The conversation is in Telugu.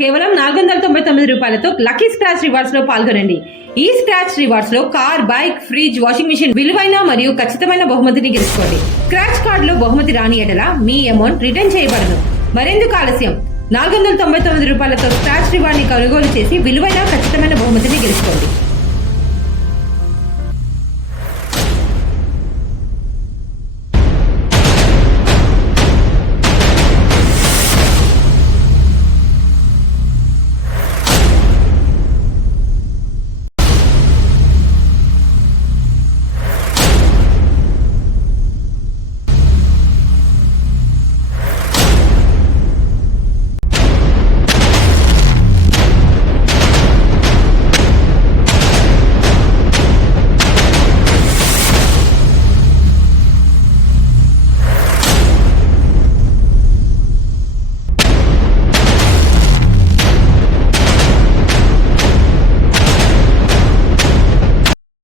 కేవలం 499 రూపాయలతో లక్కీ స్క్రాచ్ రివార్డ్స్ లో పాల్గొనండి. ఈ స్క్రాచ్ రివార్డ్స్ లో car, bike, fridge, washing machine విలువైన మరియు ఖచ్చితమైన బహుమతిని గెలుచుకోండి. స్క్రాచ్ కార్డ్ లో బహుమతి రాని ఎడల మీ అమౌంట్ రిటర్న్ చేయబడను. మరెందుకు ఆలస్యం? 499 రూపాయలతో స్క్రాచ్ రివార్డ్ ని కొనుగోలు చేసి విలువైన ఖచ్చితమైన బహుమతిని గెలుచుకోండి.